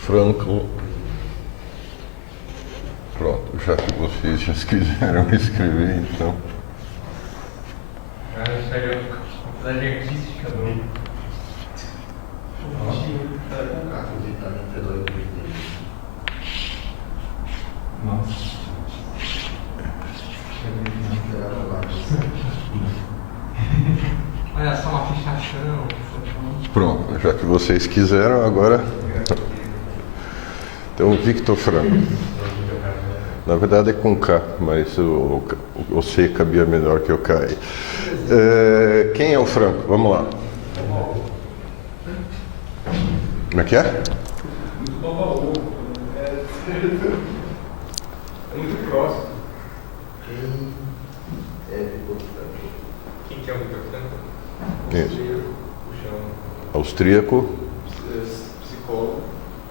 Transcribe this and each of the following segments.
Frankl. Pronto, já que vocês já quiseram escrever, então. Isso aí é uma artística do. Nossa. Olha só, uma fichação. Pronto, já que vocês quiseram, agora. Então, Victor Frankl. Na verdade é com K, mas o C cabia melhor que o K. Quem é o Frankl? Vamos lá. Como é que é? É muito próximo. Quem que é o Victor Frankl? Isso. Austríaco, Psicólogo,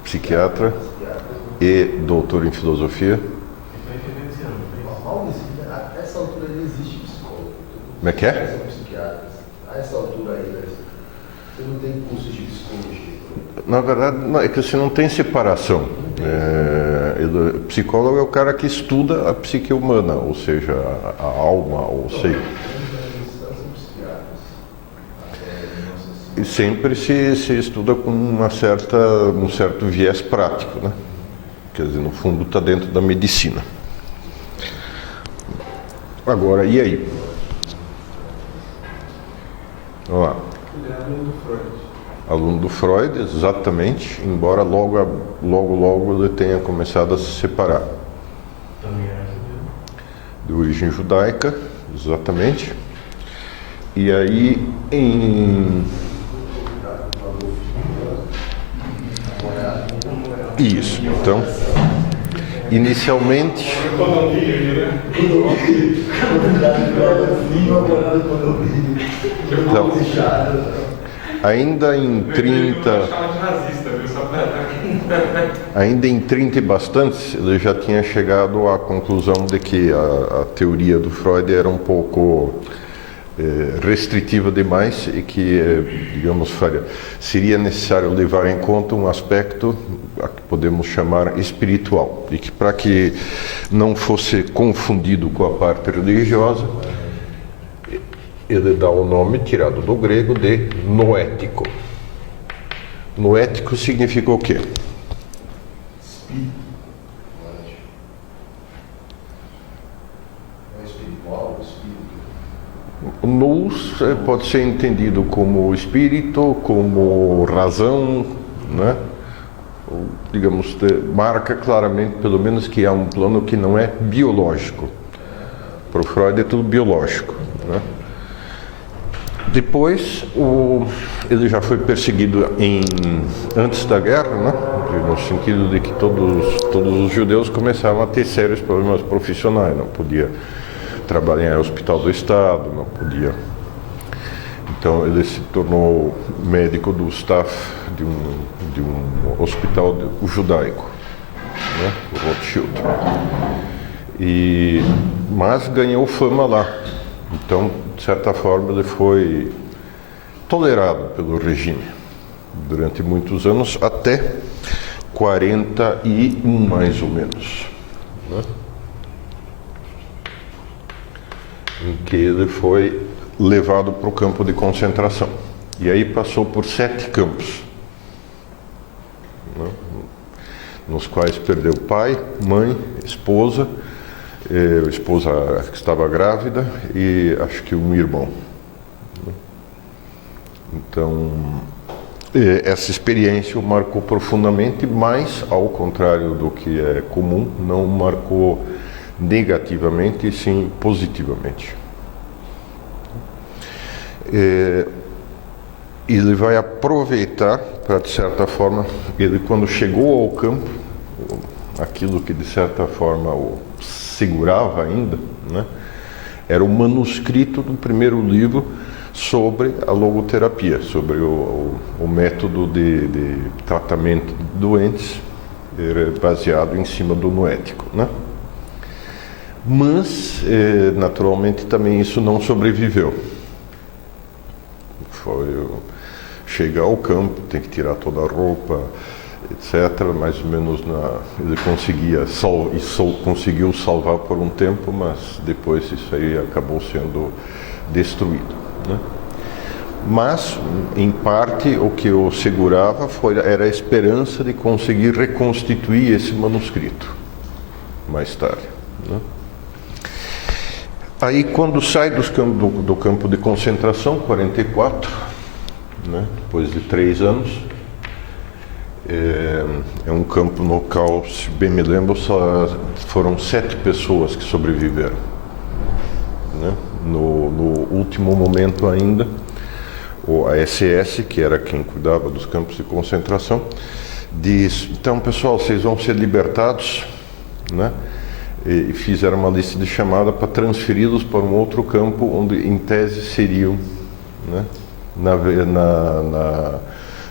psiquiatra e doutor em filosofia. A essa altura ainda existe psicólogo. Como é que é? São psiquiatras. A essa altura ainda você não tem curso de psicologia. Na verdade, não, é que você não tem separação. Psicólogo é o cara que estuda a psique humana, ou seja, a alma, ou seja. E sempre se estuda com um certo viés prático, né? Quer dizer, no fundo está dentro da medicina. Agora, e aí? Vamos lá. Ele é aluno do Freud. Aluno do Freud, exatamente, embora logo ele tenha começado a se separar. Também é De origem judaica, exatamente. E aí, em... Isso, então, inicialmente... Então, ainda em 30 e bastantes, ele já tinha chegado à conclusão de que a teoria do Freud era um pouco restritiva demais e que, digamos, seria necessário levar em conta um aspecto que podemos chamar espiritual, e que, para que não fosse confundido com a parte religiosa, ele dá o nome, tirado do grego, de noético. Noético significa o quê? Espírito. É espiritual, espírito. Nous pode ser entendido como espírito, como razão, né? Ou, digamos, marca claramente, pelo menos, que há um plano que não é biológico. Para o Freud é tudo biológico, né? Depois, ele já foi perseguido antes da guerra, né? No sentido de que todos os judeus começavam a ter sérios problemas profissionais, não podia trabalhar em hospital do Estado, não podia. Então ele se tornou médico do staff de um hospital judaico, né? O Rothschild. Mas ganhou fama lá. Então, de certa forma, ele foi tolerado pelo regime durante muitos anos, até 41 mais ou menos, né? Em que ele foi levado para o campo de concentração. E aí passou por 7 campos, né? Nos quais perdeu pai, mãe, esposa que estava grávida e acho que um irmão. Então, essa experiência o marcou profundamente, mas, ao contrário do que é comum, não o marcou negativamente, e sim positivamente. Ele vai aproveitar para, de certa forma, ele quando chegou ao campo, aquilo que de certa forma o segurava ainda, né, era o manuscrito do primeiro livro sobre a logoterapia, sobre o método de tratamento de doentes, baseado em cima do noético, né? Mas, naturalmente, também isso não sobreviveu. Chega ao campo, tem que tirar toda a roupa, etc. Mais ou menos ele conseguiu salvar por um tempo, mas depois isso aí acabou sendo destruído, né? Mas, em parte, o que o segurava era a esperança de conseguir reconstituir esse manuscrito mais tarde, né? Aí, quando sai do campo de concentração, 44, né, depois de 3 anos, é um campo no qual, se bem me lembro, só foram 7 pessoas que sobreviveram, né? No último momento ainda, a SS, que era quem cuidava dos campos de concentração, diz: então, pessoal, vocês vão ser libertados, né? E fizeram uma lista de chamada para transferi-los para um outro campo onde, em tese, seriam, né?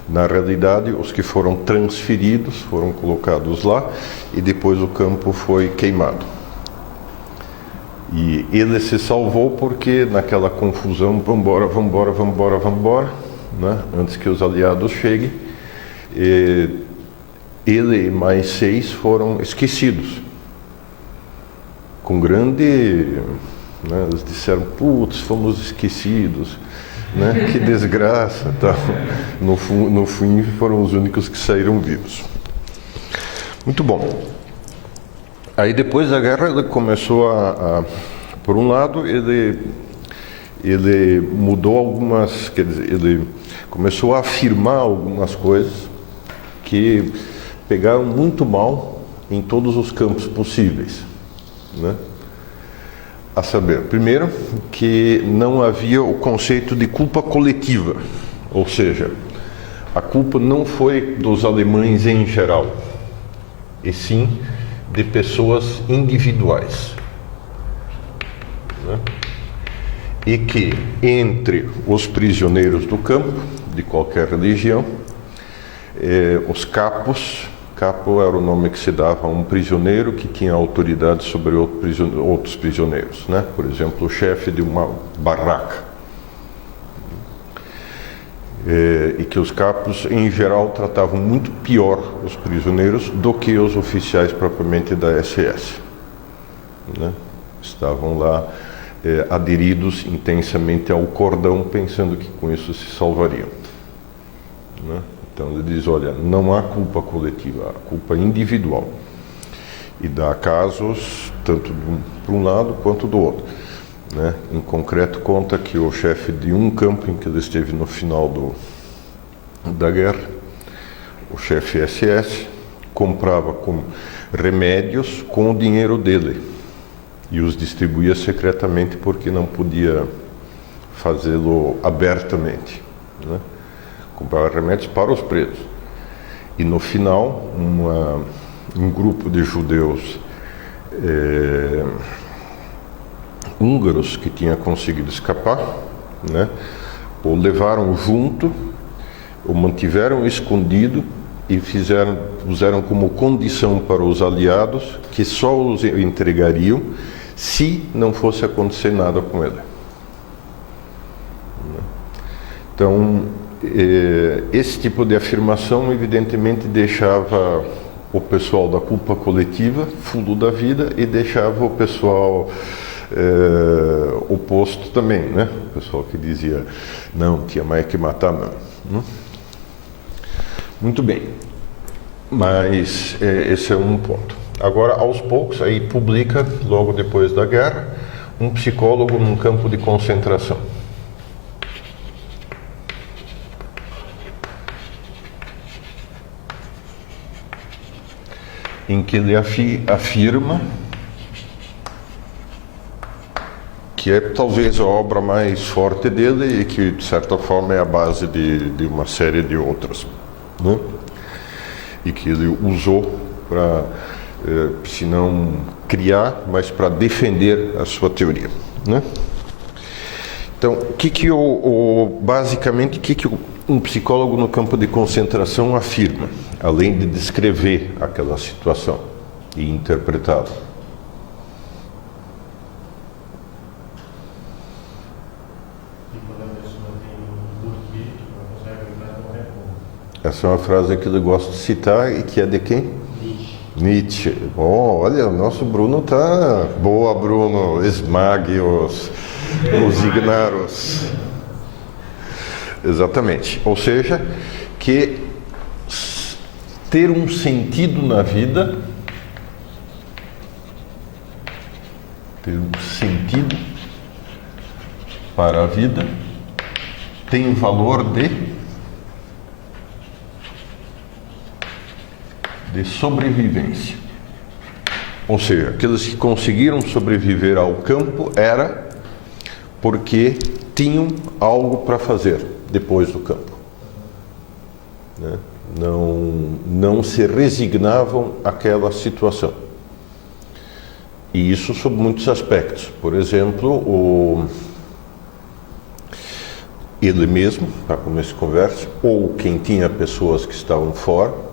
Na realidade, os que foram transferidos foram colocados lá e depois o campo foi queimado. E ele se salvou porque, naquela confusão, vambora, né? Antes que os aliados cheguem, ele e mais 6 foram esquecidos. Com grande... né? Eles disseram: putz, fomos esquecidos, né? Que desgraça, tal. No fim, foram os únicos que saíram vivos. Muito bom. Aí, depois da guerra, ele começou por um lado, ele mudou algumas, quer dizer, ele começou a afirmar algumas coisas que pegaram muito mal em todos os campos possíveis, né? A saber, primeiro, que não havia o conceito de culpa coletiva, ou seja, a culpa não foi dos alemães em geral, e sim de pessoas individuais, né? E que entre os prisioneiros do campo, de qualquer religião, os capos, capo era o nome que se dava a um prisioneiro que tinha autoridade sobre outros prisioneiros, né? Por exemplo, o chefe de uma barraca. E que os capos, em geral, tratavam muito pior os prisioneiros do que os oficiais propriamente da SS, né? Estavam lá aderidos intensamente ao cordão, pensando que com isso se salvariam, né? Então ele diz: olha, não há culpa coletiva, há culpa individual. E dá casos tanto para um lado quanto do outro, né? Em concreto, conta que o chefe de um campo em que ele esteve no final da guerra, o chefe SS, comprava remédios com o dinheiro dele e os distribuía secretamente porque não podia fazê-lo abertamente, né? Comprava remédios para os presos. E no final, um grupo de judeus húngaros que tinha conseguido escapar, né, o levaram junto, o mantiveram escondido e puseram como condição para os aliados que só os entregariam se não fosse acontecer nada com ele. Então, esse tipo de afirmação evidentemente deixava o pessoal da culpa coletiva fulo da vida e deixava o pessoal oposto também, né? O pessoal que dizia: não, tinha mais que matar mesmo. Muito bem, mas esse é um ponto. Agora, aos poucos, aí publica, logo depois da guerra, um psicólogo num campo de concentração. Em que ele afirma que é talvez a obra mais forte dele e que, de certa forma, é a base de uma série de outras, né? E que ele usou para, se não criar, mas para defender a sua teoria, né? Então, basicamente, o que um psicólogo no campo de concentração afirma, além de descrever aquela situação e interpretá-la? Essa é uma frase que eu gosto de citar e que é de quem? Nietzsche. Bom, olha, o nosso Bruno tá... Boa, Bruno, esmague os ignaros. Exatamente. Ou seja, que ter um sentido na vida, ter um sentido para a vida, tem valor de sobrevivência. Ou seja, aqueles que conseguiram sobreviver ao campo era porque tinham algo para fazer depois do campo, né? Não se resignavam àquela situação. E isso sob muitos aspectos. Por exemplo, ele mesmo, para começo de conversa, ou quem tinha pessoas que estavam fora,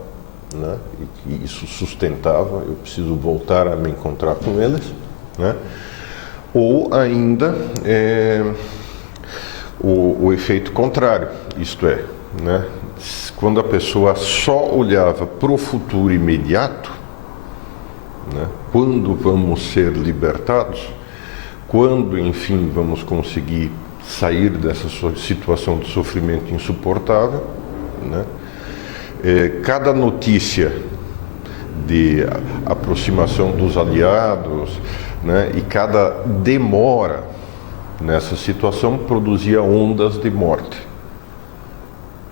né, e que isso sustentava, eu preciso voltar a me encontrar com eles, né? Ou ainda o efeito contrário, isto é, né, quando a pessoa só olhava para o futuro imediato, né, quando vamos ser libertados, quando, enfim, vamos conseguir sair dessa situação de sofrimento insuportável, né, cada notícia de aproximação dos aliados, né, e cada demora nessa situação produzia ondas de morte.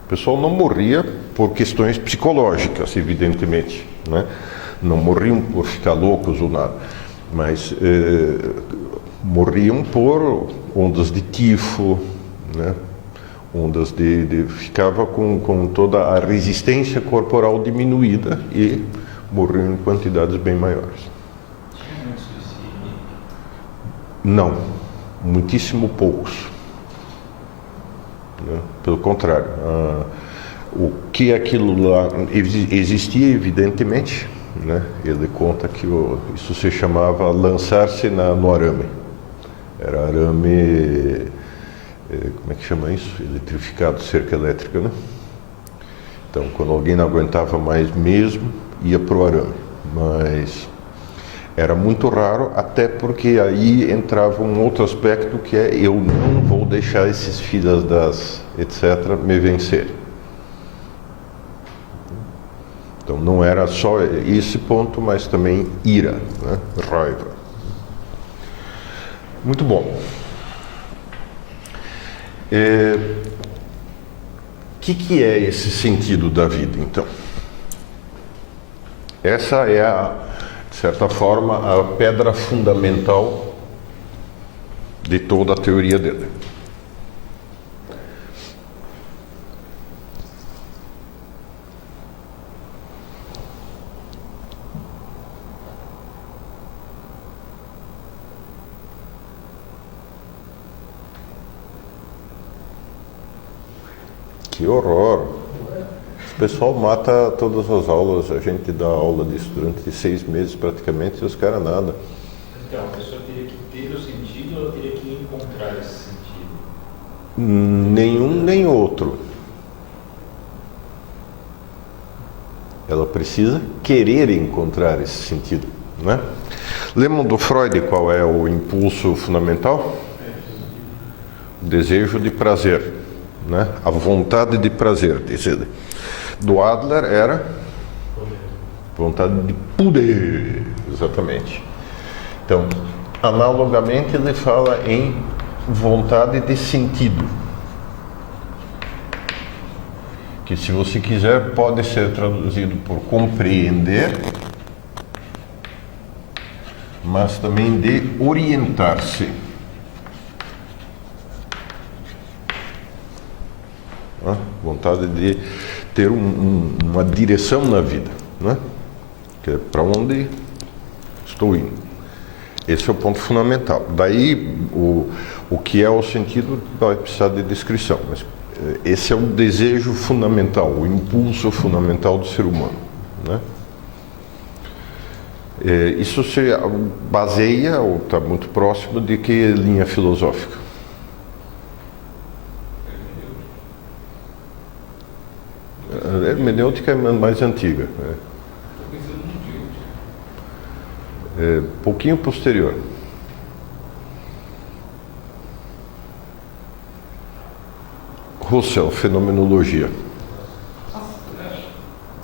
O pessoal não morria por questões psicológicas, evidentemente, né? Não morriam por ficar loucos ou nada, mas morriam por ondas de tifo, né? Ondas ficava com toda a resistência corporal diminuída e morriam em quantidades bem maiores. Tinha muito suicídio? Não, muitíssimo poucos. Né? Pelo contrário, o que aquilo lá existia, evidentemente, né? Ele conta que isso se chamava lançar-se no arame. Era arame, como é que chama isso? Eletrificado, cerca elétrica, né? Então, quando alguém não aguentava mais mesmo, ia para o arame. Mas era muito raro, até porque aí entrava um outro aspecto que é: eu não vou deixar esses filhos etc. me vencer. Então não era só esse ponto, mas também ira, né? Raiva. Muito bom. O que é esse sentido da vida, então? Essa é, de certa forma, a pedra fundamental de toda a teoria dele. Que horror! O pessoal mata todas as aulas, a gente dá aula disso durante 6 meses praticamente e os caras nada. Então, a pessoa teria que ter o sentido ou ela teria que encontrar esse sentido? Nenhum nem outro. Ela precisa querer encontrar esse sentido, né? Lembram do Freud qual é o impulso fundamental? O desejo de prazer, né? A vontade de prazer, diz ele. Do Adler era vontade de poder, exatamente. Então, analogamente, ele fala em vontade de sentido, que, se você quiser, pode ser traduzido por compreender, mas também de orientar-se. Vontade de ter uma direção na vida, né? Que é para onde estou indo. Esse é o ponto fundamental. Daí, o que é o sentido vai precisar de descrição, mas esse é o desejo fundamental, o impulso fundamental do ser humano, né? Isso se baseia, ou está muito próximo, de que linha filosófica? A hermenêutica é mais antiga. Estou pensando no Dilt. É pouquinho posterior. Russell, fenomenologia.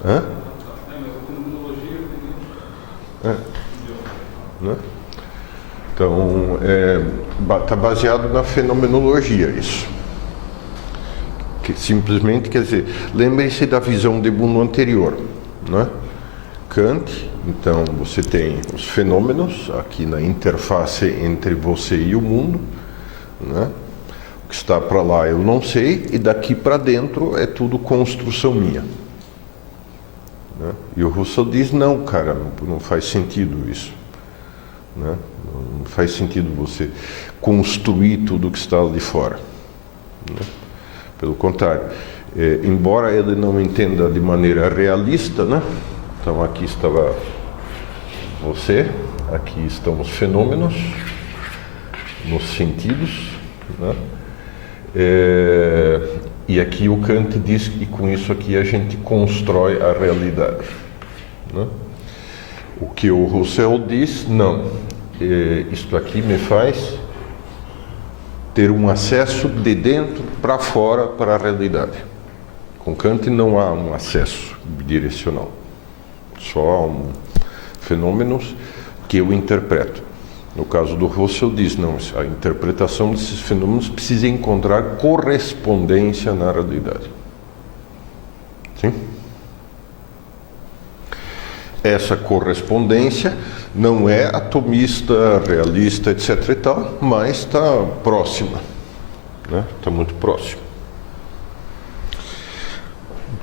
Hã? Mas a terminologia É. Né? Então, está baseado na fenomenologia isso. Que simplesmente quer dizer, lembre-se da visão de mundo anterior. Né? Kant, então você tem os fenômenos aqui na interface entre você e o mundo. Né? O que está para lá eu não sei, e daqui para dentro é tudo construção minha. Né? E o Russell diz, não, cara, não faz sentido isso. Né? Não faz sentido você construir tudo que está ali fora. Né? Pelo contrário, embora ele não entenda de maneira realista, né? Então aqui estava você, aqui estão os fenômenos, nos sentidos, né? E aqui o Kant diz que com isso aqui a gente constrói a realidade. Né? O que o Russell diz, não, isto aqui me faz ter um acesso de dentro para fora para a realidade. Com Kant não há um acesso bidirecional, só fenômenos que eu interpreto. No caso do Russell diz, não, a interpretação desses fenômenos precisa encontrar correspondência na realidade. Sim? Essa correspondência não é atomista, realista, etc. e tal, mas está próxima. Né? Está muito próximo.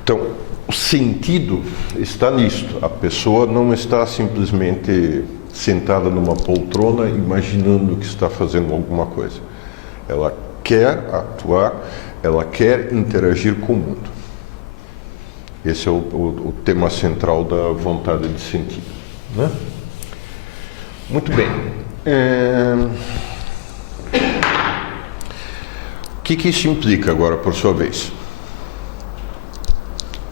Então, o sentido está nisto. A pessoa não está simplesmente sentada numa poltrona imaginando que está fazendo alguma coisa. Ela quer atuar, ela quer interagir com o mundo. Esse é o tema central da vontade de sentido. Né? Muito bem. O que isso implica agora, por sua vez?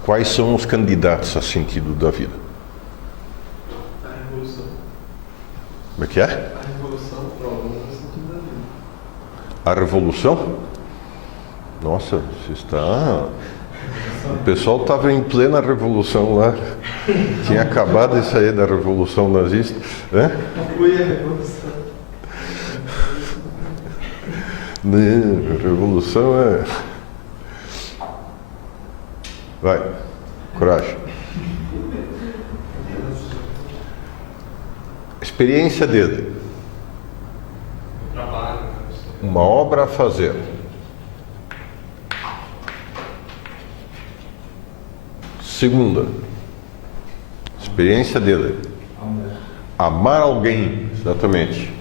Quais são os candidatos a sentido da vida? A revolução. Como é que é? A revolução prova o sentido da vida. A revolução? Nossa, você está... O pessoal estava em plena revolução lá. Tinha acabado de sair da revolução nazista. Né? Foi a revolução. Não, revolução é... Vai, coragem. Experiência dele. Trabalho. Uma obra a fazer. Segunda. Experiência dele. Amar alguém, exatamente.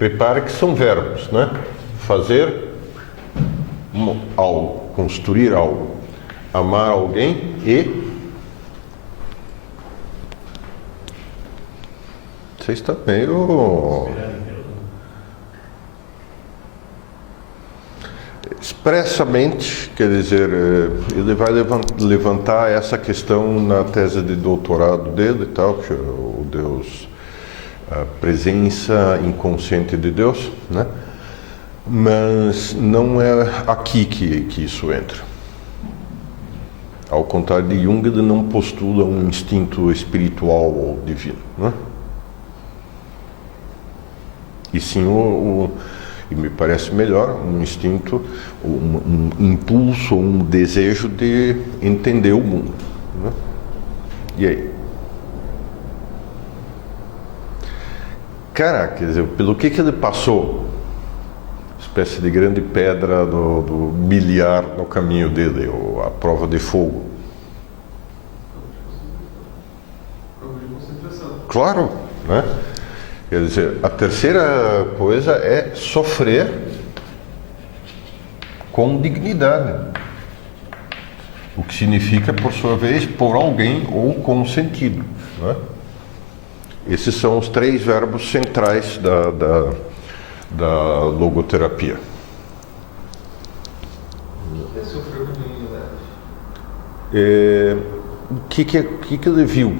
Repare que são verbos, né? Fazer algo, construir algo, amar alguém e... Você está meio... Expressamente, quer dizer, ele vai levantar essa questão na tese de doutorado dele e tal, que é o Deus, a presença inconsciente de Deus, né? Mas não é aqui que isso entra. Ao contrário de Jung, ele não postula um instinto espiritual ou divino, né? E sim e me parece melhor, um instinto, um impulso, um desejo de entender o mundo. Né? E aí? Cara, quer dizer, pelo que ele passou? Espécie de grande pedra do bilhar no caminho dele, ou a prova de fogo. Prova de concentração. Claro, né? Quer dizer, a terceira coisa é sofrer com dignidade. O que significa, por sua vez, por alguém ou com sentido. Né? Esses são os três verbos centrais da logoterapia. O que ele viu?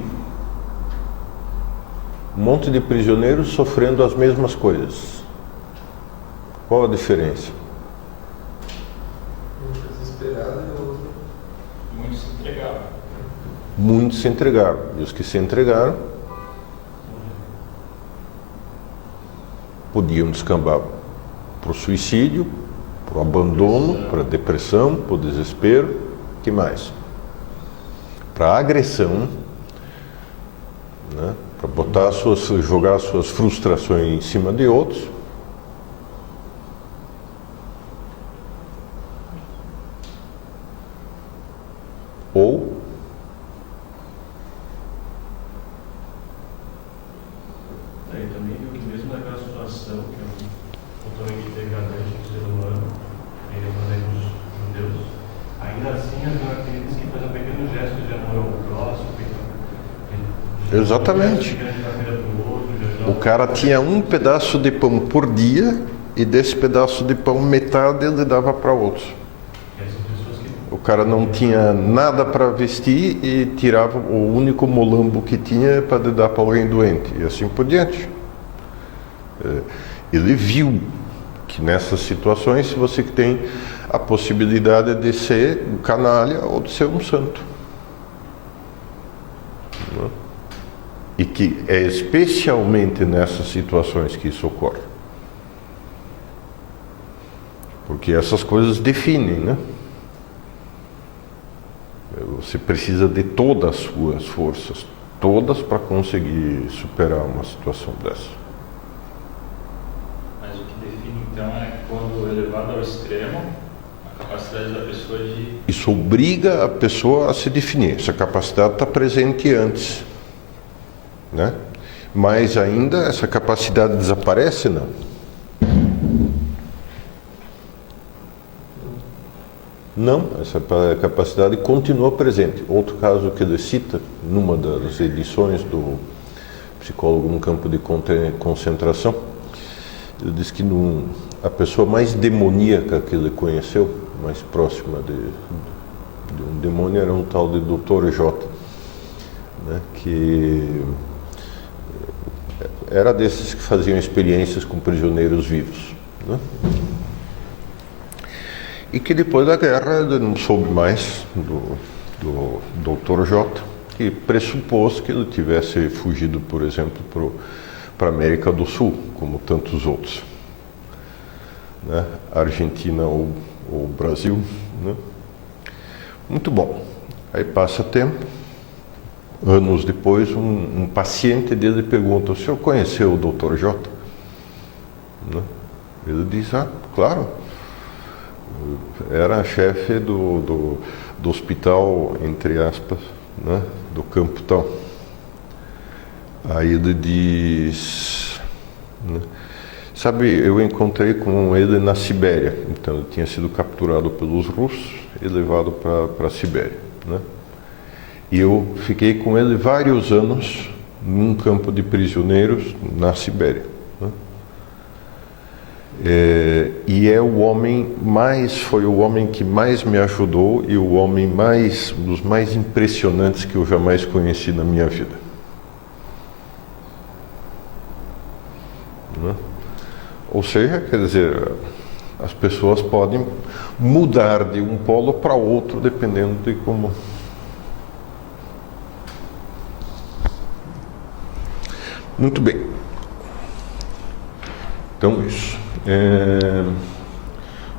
Um monte de prisioneiros sofrendo as mesmas coisas. Qual a diferença? Um desesperado e o outro. Muitos se entregaram. Muitos se entregaram. E os que se entregaram podiam descambar para o suicídio, para o abandono, para a depressão, para o desespero. Que mais? Para a agressão, né? Para jogar suas frustrações em cima de outros. Ou Aí também mesmo naquela situação que é totalmente degradante do ser humano, dos judeus, ainda assim havia aqueles que fazem um pequeno gesto de amor ao próximo, exatamente. O cara tinha um pedaço de pão por dia e desse pedaço de pão metade ele dava para outros. O cara não tinha nada para vestir e tirava o único molambo que tinha para dar para alguém doente e assim por diante. Ele viu que nessas situações você tem a possibilidade de ser um canalha ou de ser um santo. E que é especialmente nessas situações que isso ocorre. Porque essas coisas definem, né? Você precisa de todas as suas forças, todas para conseguir superar uma situação dessa. Mas o que define então é quando elevado ao extremo, a capacidade da pessoa de... Isso obriga a pessoa a se definir. Essa capacidade está presente antes, né? Mas ainda essa capacidade desaparece, não? Não, essa capacidade continua presente. Outro caso que ele cita, numa das edições do Psicólogo no Campo de Concentração, ele diz que a pessoa mais demoníaca que ele conheceu, mais próxima de um demônio, era um tal de Dr. J, né, que era desses que faziam experiências com prisioneiros vivos, né? E que depois da guerra ele não soube mais do Dr. J, que pressupôs que ele tivesse fugido, por exemplo, para a América do Sul, como tantos outros, né? Argentina ou Brasil, né? Muito bom. Aí passa tempo, anos depois, um paciente dele pergunta: o senhor conheceu o Dr. J? Né? Ele diz: claro. Era chefe do hospital, entre aspas, né, do campo tal. Aí ele diz, né, sabe, eu encontrei com ele na Sibéria. Então ele tinha sido capturado pelos russos e levado para a Sibéria, né? E eu fiquei com ele vários anos num campo de prisioneiros na Sibéria, né? Foi o homem que mais me ajudou e o homem um dos mais impressionantes que eu jamais conheci na minha vida, né? Ou seja, quer dizer, as pessoas podem mudar de um polo para outro dependendo de como. Muito bem. Então isso.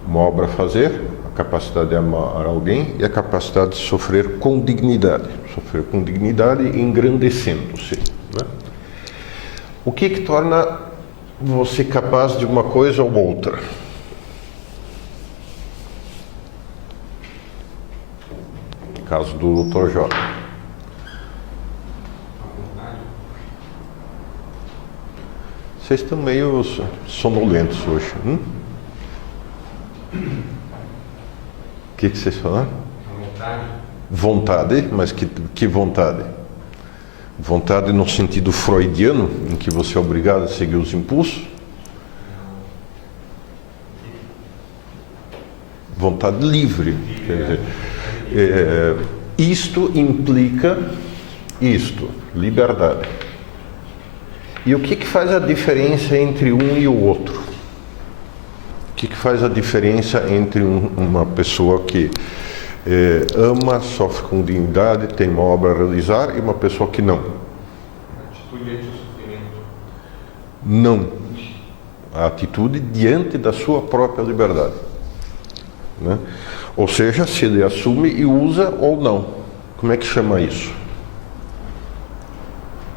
Uma obra a fazer, a capacidade de amar alguém e a capacidade de sofrer com dignidade. Sofrer com dignidade engrandecendo-se, né? O que torna você capaz de uma coisa ou outra? Caso do Dr. J. Vocês estão meio sonolentos hoje. O que vocês falaram? Vontade. Vontade? Mas que vontade? Vontade no sentido freudiano, em que você é obrigado a seguir os impulsos? Vontade livre. Quer dizer, Isto implica isto, liberdade. E o que faz a diferença entre um e o outro? O que faz a diferença entre uma pessoa que ama, sofre com dignidade, tem uma obra a realizar, e uma pessoa que não? Atitude ante o sofrimento. Não. A atitude diante da sua própria liberdade. Né? Ou seja, se ele assume e usa ou não. Como é que chama isso?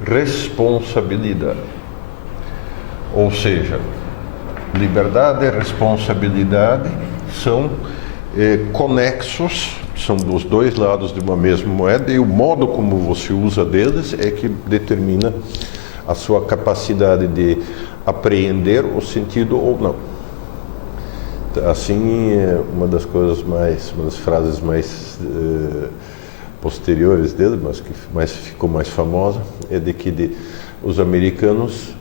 Responsabilidade. Ou seja, liberdade e responsabilidade são conexos, são dos dois lados de uma mesma moeda, e o modo como você usa deles é que determina a sua capacidade de apreender o sentido ou não. Assim, uma das frases mais posteriores dele, mas que ficou mais famosa, é de que os americanos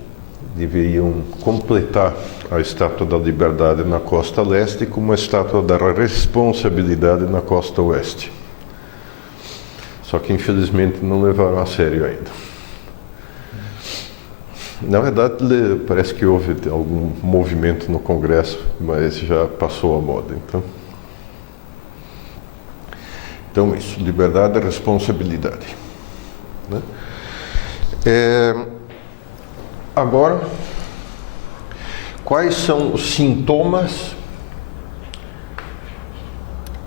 deveriam completar a Estátua da Liberdade na costa leste com uma Estátua da Responsabilidade na costa oeste. Só que infelizmente não levaram a sério ainda. Na verdade, parece que houve algum movimento no Congresso, mas já passou a moda. Então isso, liberdade e responsabilidade. Né? Agora, quais são os sintomas?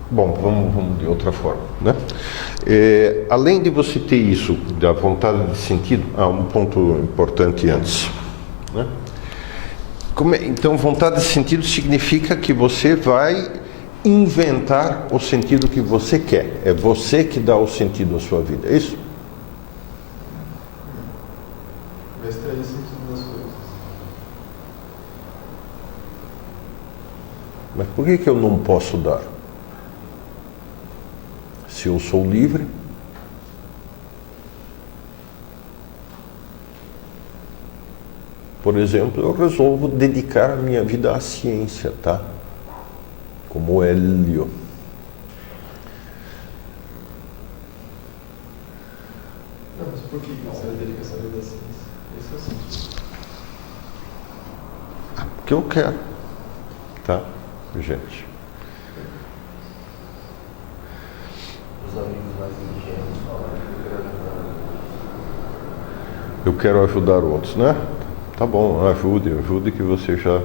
Bom, vamos de outra forma, né? Além de você ter isso, da vontade de sentido, um ponto importante antes, né? Então, vontade de sentido significa que você vai inventar o sentido que você quer. É você que dá o sentido à sua vida, é isso? Vai extrair o sentido das coisas. Mas por que eu não posso dar? Se eu sou livre, por exemplo, eu resolvo dedicar a minha vida à ciência, tá? Como Hélio. Não, mas por que você vai dedicar essa vida à ciência? Esse é o sentido. Porque eu quero, tá, gente? Os amigos mais ingênuos falam que Eu quero ajudar outros, né? Tá bom, ajude que você já,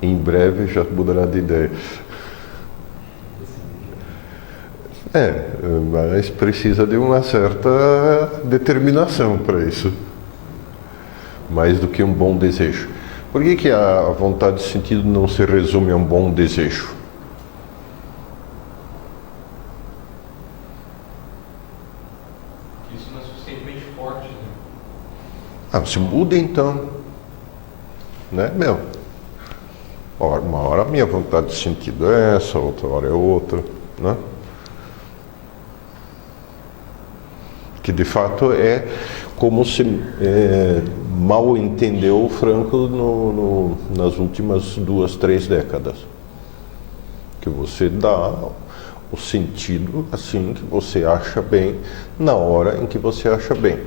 em breve, já mudará de ideia. Mas precisa de uma certa determinação para isso. Mais do que um bom desejo. Por que a vontade de sentido não se resume a um bom desejo? Isso não é suficientemente forte, né? Se muda então. Né, uma hora a minha vontade de sentido é essa, outra hora é outra, né? Que de fato é como se mal entendeu o Franco nas últimas 2, 3 décadas. Que você dá o sentido assim que você acha bem, na hora em que você acha bem.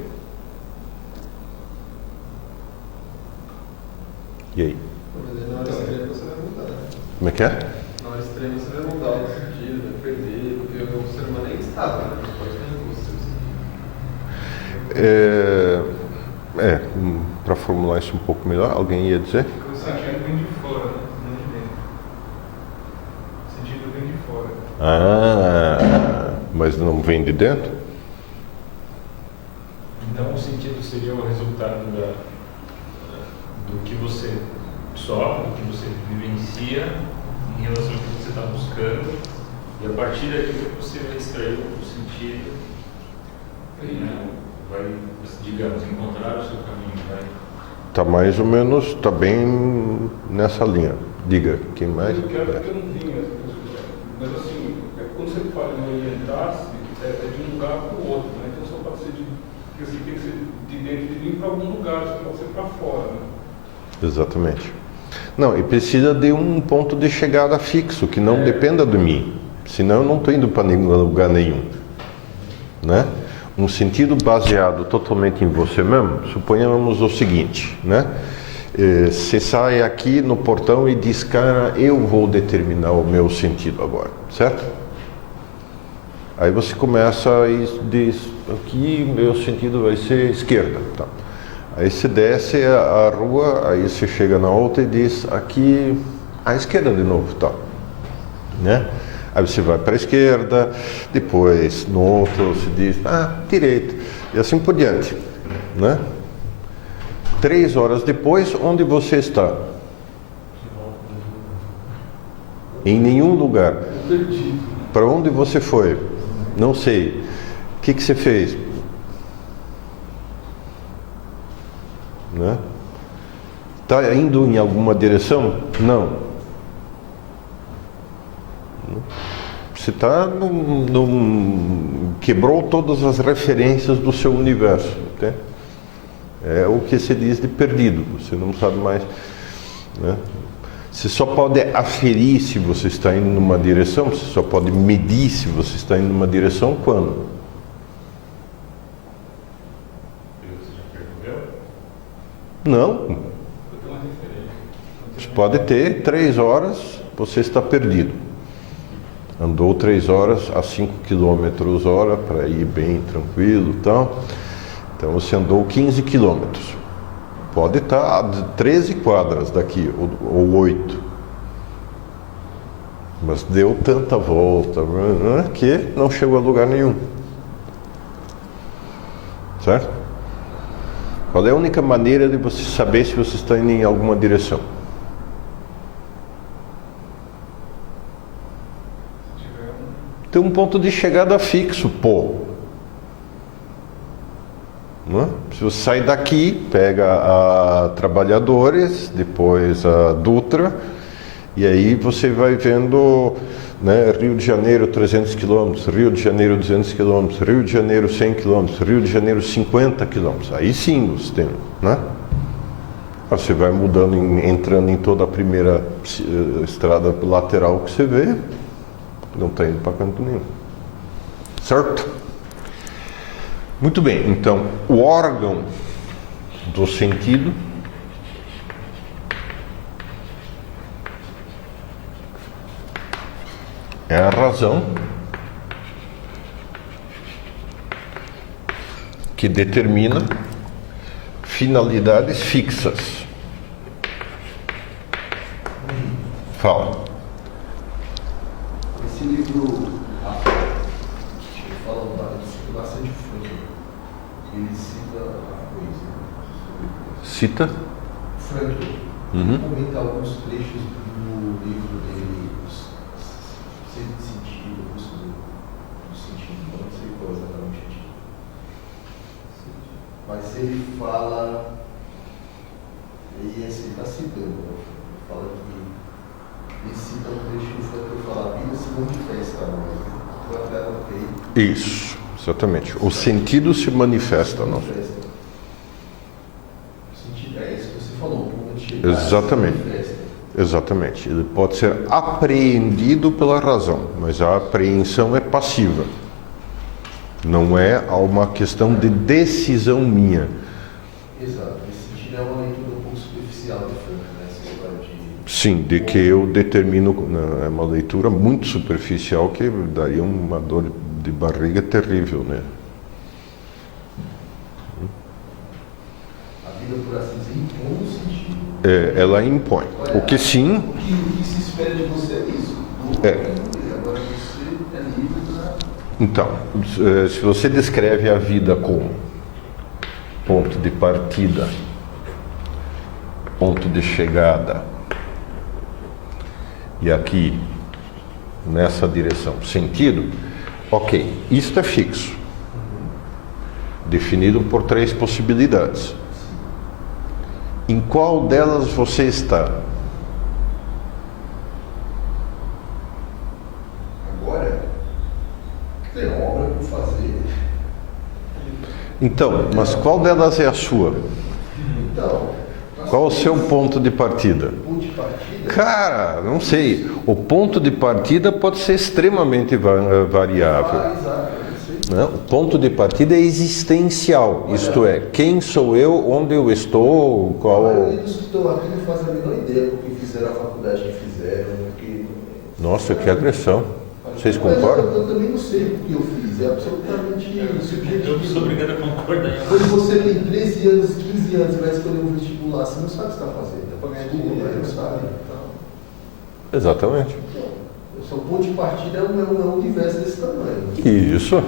E aí? Mas na hora extrema você vai mudar, né? Como é que é? Na hora extrema você vai mudar o sentido, vai perder, porque o ser humano é instável, né? Não pode ter Para formular isso um pouco melhor, alguém ia dizer? O sentido vem de fora, né? Não de dentro. O sentido vem de fora. Mas não vem de dentro? Então o sentido seria o resultado do que você sofre, do que você vivencia em relação ao que você está buscando, e a partir daquilo que você vai extrair o sentido, né, vai, digamos, encontrar o seu caminho. Está mais ou menos, está bem nessa linha. Diga, quem mais? Eu quero que eu não vinha, mas assim, quando você fala em orientar-se, é de um lugar para o outro, né? Então só pode ser porque assim, tem que ser de dentro de mim para algum lugar, só pode ser para fora, né? Exatamente. Não, e precisa de um ponto de chegada fixo, que não dependa de mim. Senão eu não estou indo para nenhum lugar nenhum. né? Um sentido baseado totalmente em você mesmo, suponhamos o seguinte, né? Você sai aqui no portão e diz, cara, eu vou determinar o meu sentido agora, certo? Aí você começa e diz, aqui meu sentido vai ser esquerda, tá? Aí você desce a rua, aí você chega na outra e diz, aqui à esquerda de novo, tá? Né? Aí você vai para a esquerda, depois no outro você diz, direita, e assim por diante, né? 3 horas depois, onde você está? Em nenhum lugar. Para onde você foi? Não sei. O que você fez? Né? Está indo em alguma direção? Não. Você está quebrou todas as referências do seu universo, né? É o que se diz de perdido. Você não sabe mais, né? Você só pode aferir se você está indo numa direção. Você só pode medir se você está indo numa direção quando? Não. Você pode ter 3 horas, você está perdido. Andou 3 horas a 5 km hora para ir bem tranquilo e tal. Então você andou 15 km. Pode estar a 13 quadras daqui, ou 8. Mas deu tanta volta que não chegou a lugar nenhum. Certo? Qual é a única maneira de você saber se você está indo em alguma direção? Tem um ponto de chegada fixo, pô. Não? Se você sair daqui, pega a Trabalhadores, depois a Dutra, e aí você vai vendo, né, Rio de Janeiro 300 km, Rio de Janeiro 200 km, Rio de Janeiro 100 km, Rio de Janeiro 50 km. Aí sim você tem, né? Você vai mudando, entrando em toda a primeira estrada lateral que você vê, não está indo para canto nenhum. Certo? Muito bem, então, o órgão do sentido é a razão que determina finalidades fixas. Fala. Esse livro fala bastante Frank. Ele cita a coisa. Cita? Frank. Comenta alguns trechos do livro dele, sentido, do sentido, não sei qual exatamente o título. Mas ele fala, e esse ele está citando, né? Fala que ele cita um trecho do Frank que fala, a vida se manifesta, Isso, exatamente. O sentido se manifesta, não? O sentido é isso que você falou, exatamente. Exatamente. Ele pode ser apreendido pela razão, mas a apreensão é passiva. Não é uma questão de decisão minha. Exato. Esse sentido é uma leitura um pouco superficial de Frank, né? Sim, de que eu determino, é uma leitura muito superficial que daria uma dor de barriga terrível, né? A vida, por assim dizer, impõe um sentido. Ela impõe. O que sim... O que se espera de você é isso. Agora você é livre para... Então, se você descreve a vida como ponto de partida, ponto de chegada, e aqui, nessa direção, sentido, ok, isto é fixo, definido por 3 possibilidades. Em qual delas você está? Agora, tem uma obra para fazer. Então, mas qual delas é a sua? Então, qual o seu ponto de partida? Ponto de partida? Cara, não sei. O ponto de partida pode ser extremamente variável. Exato. Né? O ponto de partida é existencial, isto é, quem sou eu, onde eu estou, qual... A maioria dos que estão aqui não fazem a menor ideia do que fizeram a faculdade que fizeram. Que... Nossa, que agressão. Vocês Mas concordam? eu também não sei o que eu fiz, é absolutamente Eu subjetivo. sou obrigado a concordar. Quando você tem 13 anos, 15 anos e vai escolher um vestibular, você não sabe o que você está fazendo. É para ganhar dinheiro, mas não sabe. Então, Exatamente. o seu ponto de partida é um universo desse tamanho. Isso.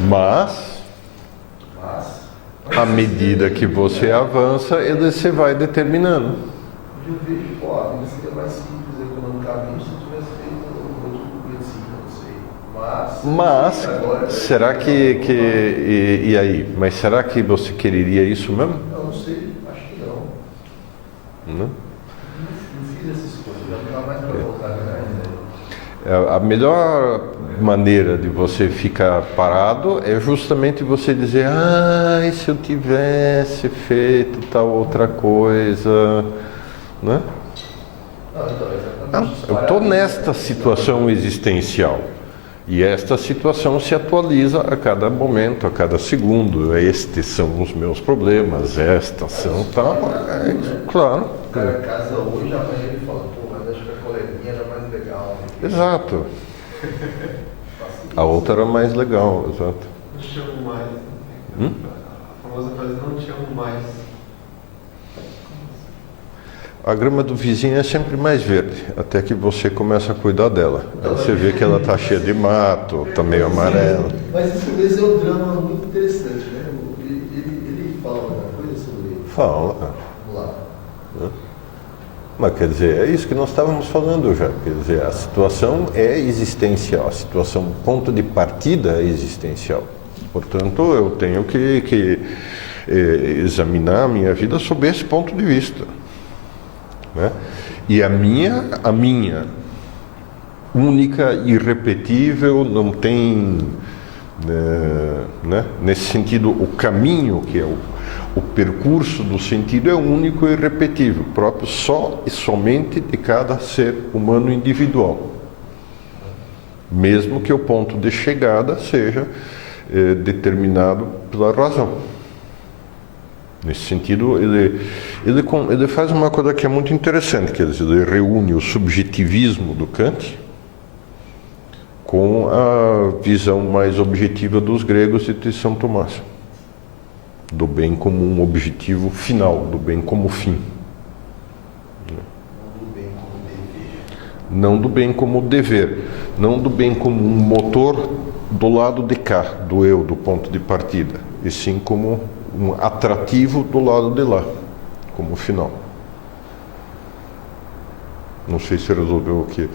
Mas, à medida que você avança, você vai determinando. Eu vejo, pô, a vida seria mais simples economicamente se eu tivesse feito outro medicina, não sei. Mas agora, será e aí? Mas será que você quereria isso mesmo? não sei, acho que não. Não? Não fiz essa escolha, já não dá mais para voltar atrás, né? A melhor maneira de você ficar parado é justamente você dizer: e se eu tivesse feito tal outra coisa, né? Não, então, exatamente. Eu estou nesta situação existencial e esta situação se atualiza a cada momento, a cada segundo. Estes são os meus problemas, estas são tal. Claro. O cara casa hoje, amanhã ele fala, pô, mas acho que a coleguinha era mais legal. Né? Exato. A outra era mais legal, exato. Não te amo mais. A famosa frase, não te amo mais. A grama do vizinho é sempre mais verde, até que você começa a cuidar dela. Aí você vê que ela está cheia de mato, está meio amarela. Mas isso é um drama muito interessante, né? Ele fala alguma coisa sobre ele. Fala. Vamos lá. Mas quer dizer, é isso que nós estávamos falando já. Quer dizer, a situação é existencial, a situação, ponto de partida é existencial. Portanto, eu tenho que examinar a minha vida sob esse ponto de vista. Né? E a minha única, irrepetível, não tem, né? Nesse sentido, o caminho, que é o percurso do sentido, é único e irrepetível, próprio só e somente de cada ser humano individual. Mesmo que o ponto de chegada seja determinado pela razão. Nesse sentido, ele faz uma coisa que é muito interessante, quer dizer, ele reúne o subjetivismo do Kant com a visão mais objetiva dos gregos e de São Tomás, do bem como um objetivo final, do bem como fim. Não do bem como dever, não do bem como um motor do lado de cá, do eu, do ponto de partida, e sim como um atrativo do lado de lá, como final. Não sei se resolveu o que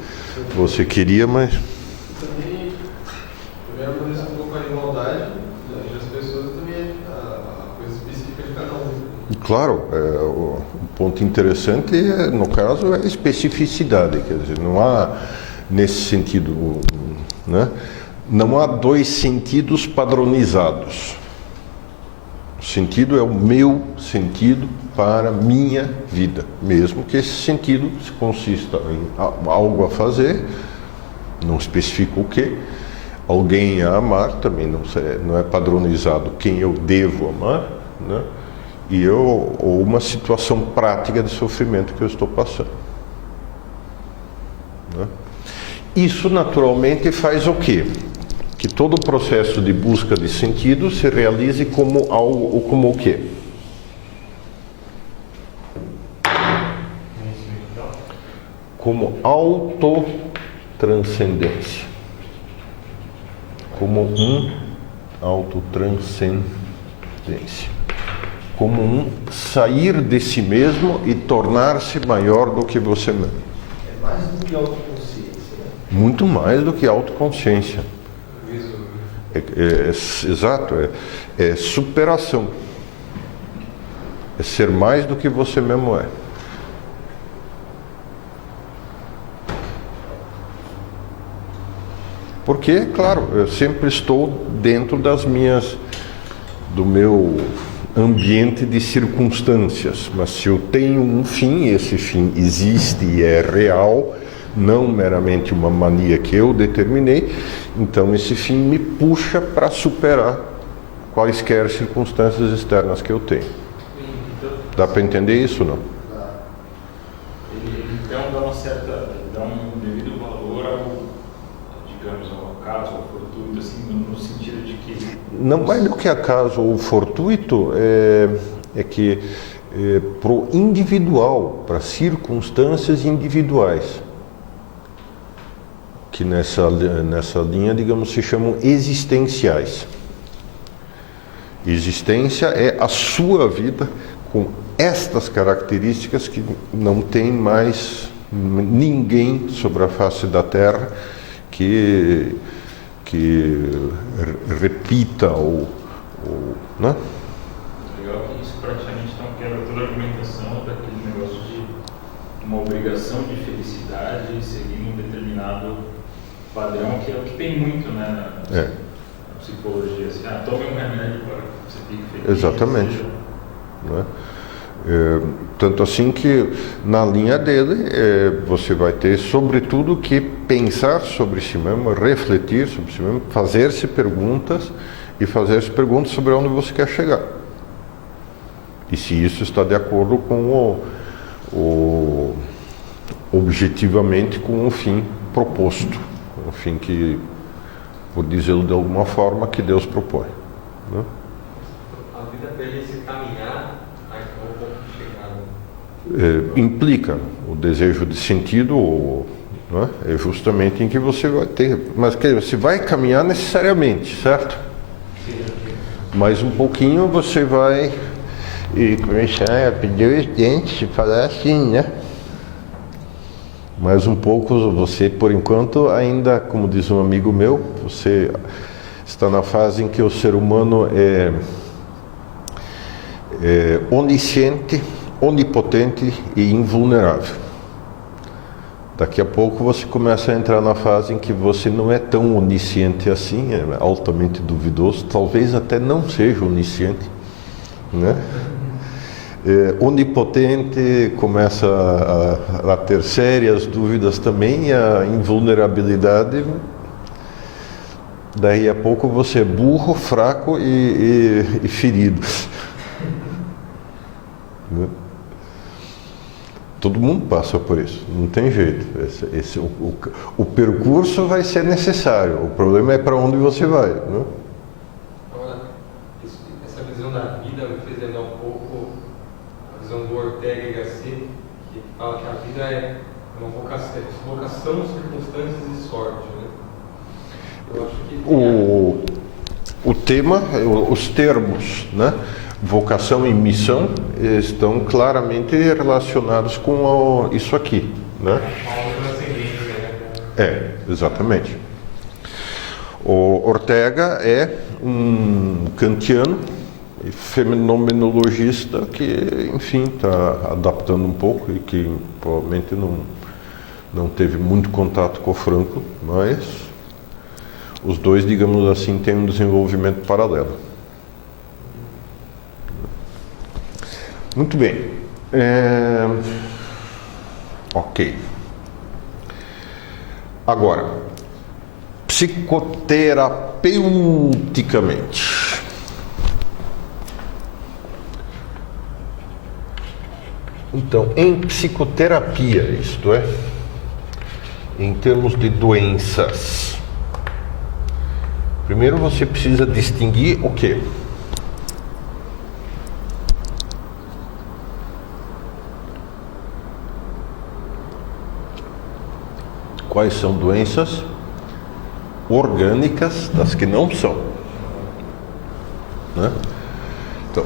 você queria, mas... Também aborda um pouco a igualdade das pessoas, também a coisa específica de cada um. Claro, o ponto interessante, no caso, é a especificidade, quer dizer, não há, nesse sentido, né, não há dois sentidos padronizados. O sentido é o meu sentido para a minha vida, mesmo que esse sentido se consista em algo a fazer, não especifica o que, alguém a amar, também não é padronizado quem eu devo amar, né? Ou uma situação prática de sofrimento que eu estou passando. Né? Isso naturalmente faz o quê? Que todo o processo de busca de sentido se realize como algo, como o quê? Como autotranscendência. Como autotranscendência. Como sair de si mesmo e tornar-se maior do que você mesmo. É mais do que autoconsciência, né? Muito mais do que autoconsciência. Exato, é superação. É ser mais do que você mesmo é. Porque, claro, eu sempre estou dentro do meu ambiente de circunstâncias, mas se eu tenho um fim, esse fim existe e é real, não meramente uma mania que eu determinei, Então esse fim me puxa para superar quaisquer circunstâncias externas que eu tenho. Dá para entender isso ou não? Ele então dá um devido valor ao, digamos, ao acaso, ao fortuito, assim, no sentido de que... Não mais do que acaso ou fortuito, é que para o individual, para circunstâncias individuais, que nessa linha, digamos, se chamam existenciais. Existência é a sua vida com estas características que não tem mais ninguém sobre a face da Terra que repita né? Legal que isso praticamente não quebra toda a argumentação daquele negócio de uma obrigação de felicidade seguindo um determinado padrão, que é o que tem muito, né, na psicologia. Assim, tome um remédio para que você fique feliz. Exatamente. Né? Tanto assim que na linha dele você vai ter sobretudo que pensar sobre si mesmo, refletir sobre si mesmo, fazer-se perguntas e fazer-se perguntas sobre onde você quer chegar e se isso está de acordo com objetivamente com o fim proposto, com o fim que, por dizê-lo de alguma forma, que Deus propõe, né? A vida para ele se caminhar, aí é um pouco de chegada. Implica o desejo de sentido, né? É justamente em que você vai ter, mas que você vai caminhar necessariamente, certo? Mas um pouquinho você vai começar a pedir os dentes e falar assim, né? Mas um pouco você, por enquanto, ainda, como diz um amigo meu, você está na fase em que o ser humano é onisciente, onipotente e invulnerável. Daqui a pouco você começa a entrar na fase em que você não é tão onisciente assim, é altamente duvidoso, talvez até não seja onisciente, né? Onipotente, começa a ter sérias dúvidas também, e a invulnerabilidade. Daí a pouco você é burro, fraco e ferido. Todo mundo passa por isso, não tem jeito. O percurso vai ser necessário, o problema é para onde você vai, né? Agora, essa visão da vida me fez lembrar um pouco a visão do Ortega y Gasset, que fala que a vida é uma vocação, circunstâncias e sorte, né? Eu acho que O tema, os termos, né? Vocação e missão estão claramente relacionados com isso aqui, né? Exatamente. O Ortega é um kantiano e fenomenologista que, enfim, está adaptando um pouco e que provavelmente não teve muito contato com o Franco, mas os dois, digamos assim, têm um desenvolvimento paralelo. Muito bem. Ok. Agora, psicoterapeuticamente. Então, em psicoterapia, isto é, em termos de doenças, primeiro você precisa distinguir o quê? Quais são doenças orgânicas das que não são, né? Então,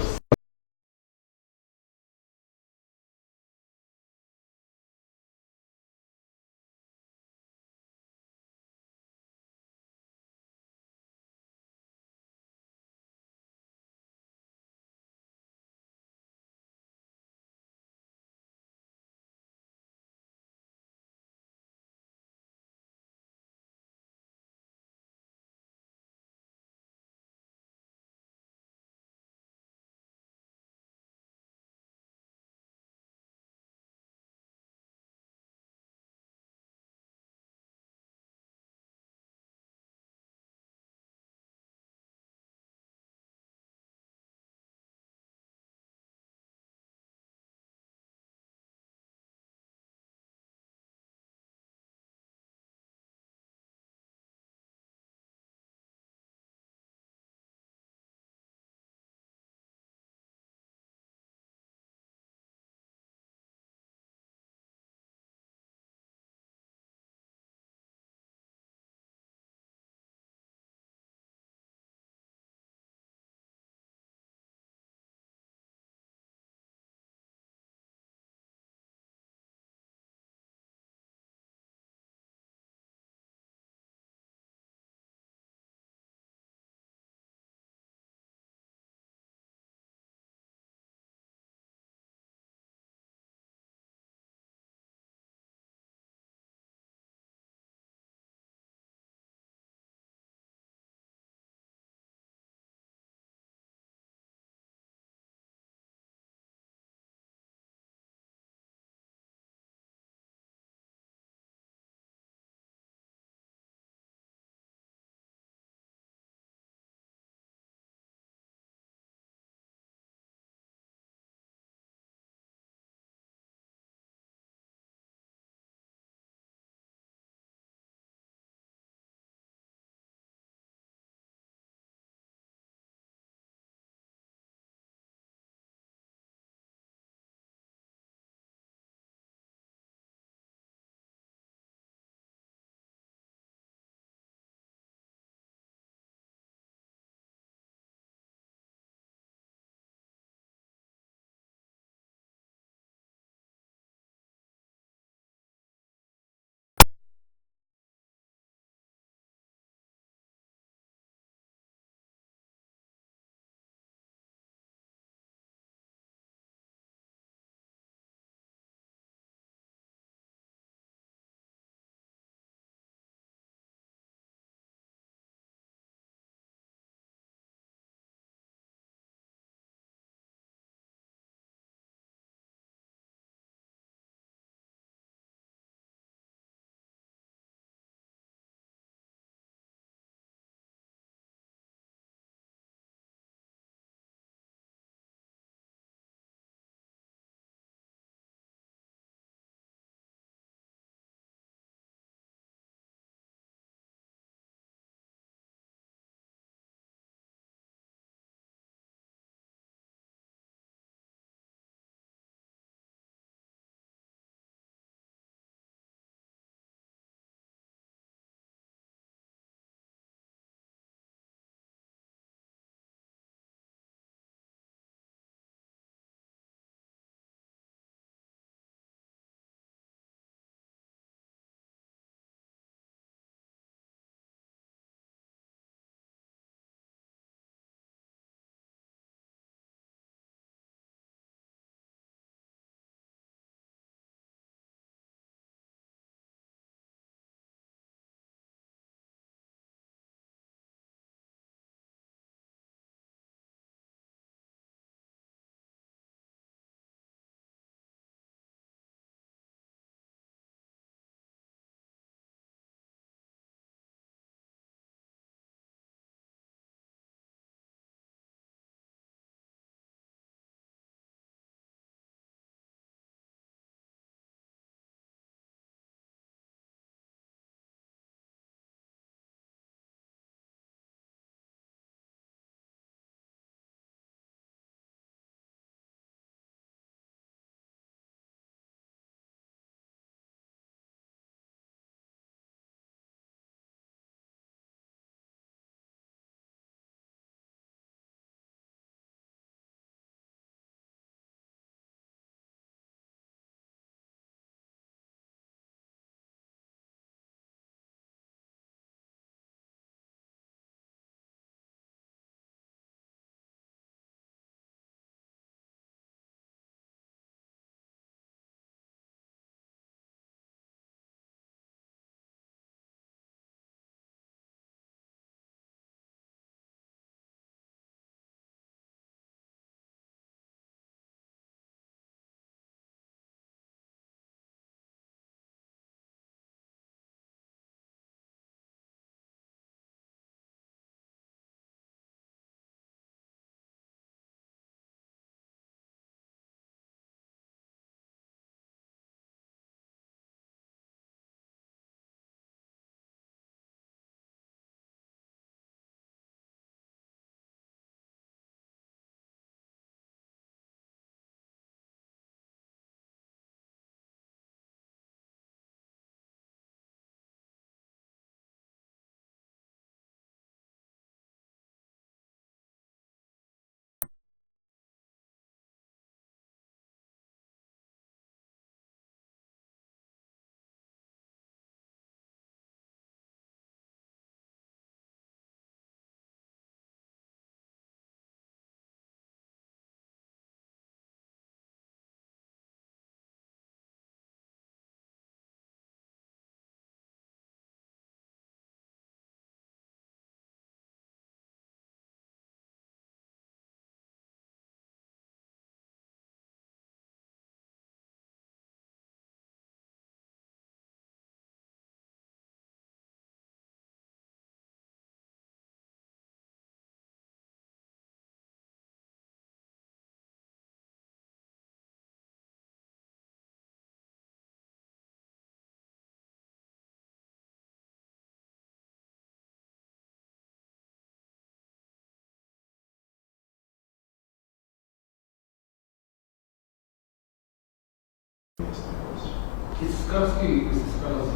Esses caras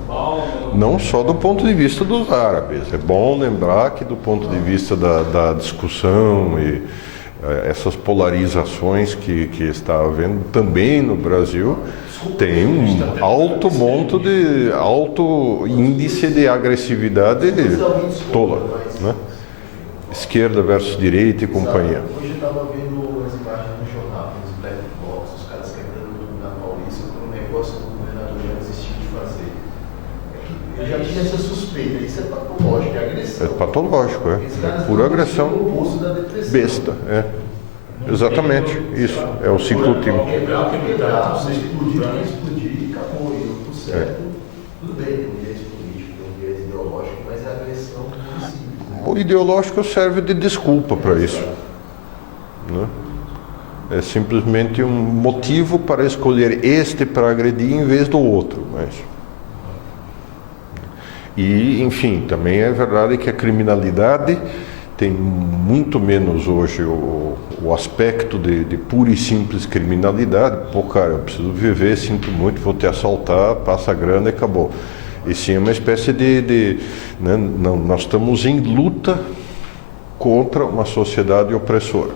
Bauman... Não só do ponto de vista dos árabes. É bom lembrar que do ponto de vista da discussão e essas polarizações que está havendo também no Brasil, tem um alto índice de agressividade tola, né? Esquerda versus direita e companhia. Hoje eu estava vendo as imagens no jornal, os black box, os caras quebrando tudo na Paulista por um negócio que o governador já desistiu de fazer. Eu já tinha essa suspeita, isso é patológico, é agressão. É patológico, é pura agressão besta, é. Exatamente, isso, é o ciclotímico. Quebrar, explodir e acabou. E tudo certo, tudo bem, tem um viés político, tem um viés ideológico, mas é agressão em si. O ideológico serve de desculpa para isso, né? É simplesmente um motivo para escolher este para agredir em vez do outro. Mas... E, enfim, também é verdade que a criminalidade tem muito menos hoje o aspecto de pura e simples criminalidade. Pô, cara, eu preciso viver, sinto muito, vou te assaltar, passa a grana e acabou. E sim, é uma espécie né, nós estamos em luta contra uma sociedade opressora.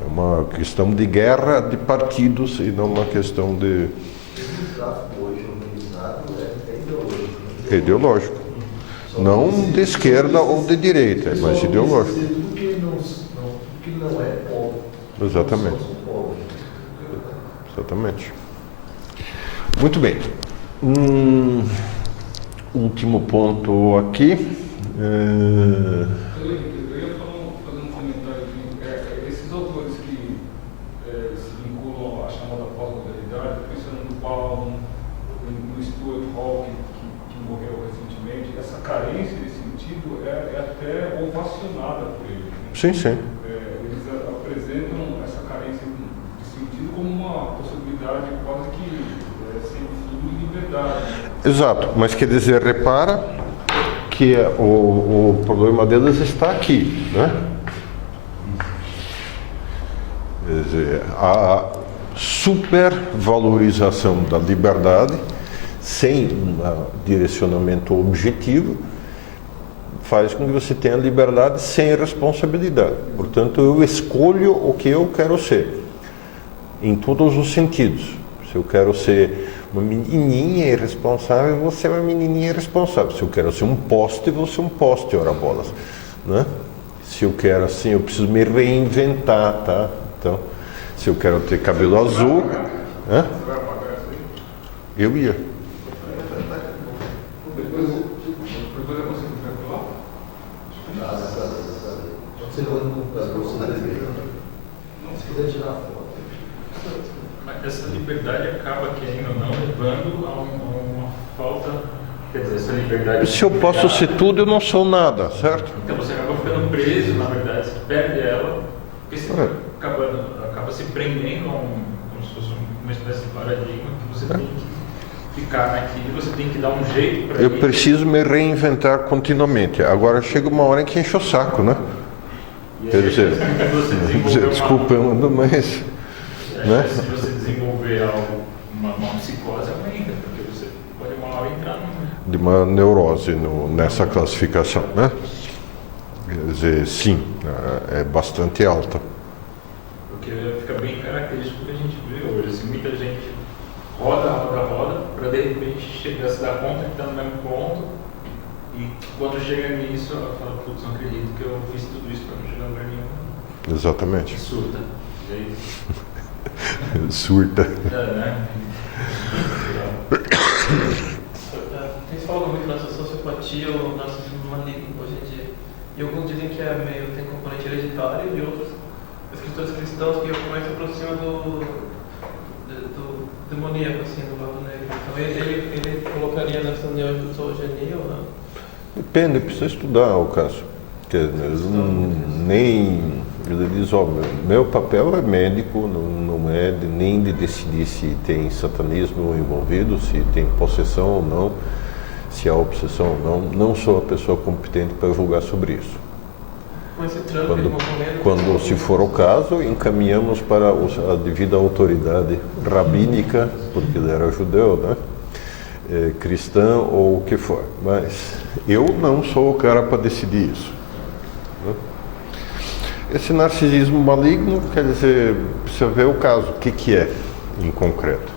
É uma questão de guerra de partidos e não uma questão de... O tráfico hoje organizado é ideológico. É ideológico. Não de esquerda ou de direita, mas ideológico. Tudo que não é pobre. Exatamente. Exatamente. Muito bem. Último ponto aqui. Eu ia fazer um comentário aqui. Esses autores que se vinculam à chamada pós-modernidade, pensando no Bauman, no Stuart Hall, que morreu recentemente, essa carência de sentido é até ovacionada por eles. Né? Sim, sim. Eles apresentam essa carência de sentido como uma possibilidade quase que sem fim de liberdade. Exato, mas quer dizer, repara que o problema deles está aqui, né? Quer dizer, a supervalorização da liberdade sem um direcionamento objetivo faz com que você tenha liberdade sem responsabilidade. Portanto, eu escolho o que eu quero ser, em todos os sentidos. Se eu quero ser uma menininha irresponsável, eu vou ser uma menininha irresponsável. Se eu quero ser um poste, eu vou ser um poste, ora bolas, né? Se eu quero assim, eu preciso me reinventar, tá? Então, se eu quero ter cabelo azul, né? Eu ia. Depois eu consigo calcular? Você não no computador, você não desenha. Se quiser tirar foto. Mas essa liberdade acaba, querendo ou não, levando a uma falta. Quer dizer, essa liberdade. Se eu posso ser tudo, eu não sou nada, certo? Então você acaba ficando preso, na verdade, você perde ela, porque você acaba se prendendo a como se fosse uma espécie de paradigma que você tem que ficar naquilo, você tem que dar um jeito para Eu preciso me reinventar continuamente. Agora chega uma hora em que enche o saco, né? Quer dizer, desculpa, mas... Né? Se você desenvolver uma psicose, aumenta, porque você pode uma hora entrar de uma neurose nessa classificação, né? Quer dizer, sim, é bastante alta. Porque fica bem característico do que a gente vê hoje. Assim, muita gente roda, para de repente chegar a se dar conta que está no mesmo ponto, e quando chega nisso, ela fala, putz, não acredito que eu fiz tudo isso para não chegar a lugar nenhum. Exatamente. Surta. E aí, surta. né? Tem se falado muito nessa sociopatia ou narcisismo maligno hoje em dia. E alguns dizem que tem componente hereditário e outros escritores cristãos que mais se aproximam do demoníaco, assim, do lado negro. Então ele colocaria nessa neozoogenia ou não? Depende, precisa estudar o caso. Ele diz, ó, meu papel é médico, não é nem de decidir se tem satanismo envolvido, se tem possessão ou não, se há obsessão ou não. Não sou a pessoa competente para julgar sobre isso. Com esse trânsito que vão correndo. Quando, se for o caso, encaminhamos para a devida autoridade rabínica, porque ele era judeu, né? Cristã ou o que for. Mas eu não sou o cara para decidir isso. Né? Esse narcisismo maligno, quer dizer, precisa ver o caso, o que é em concreto.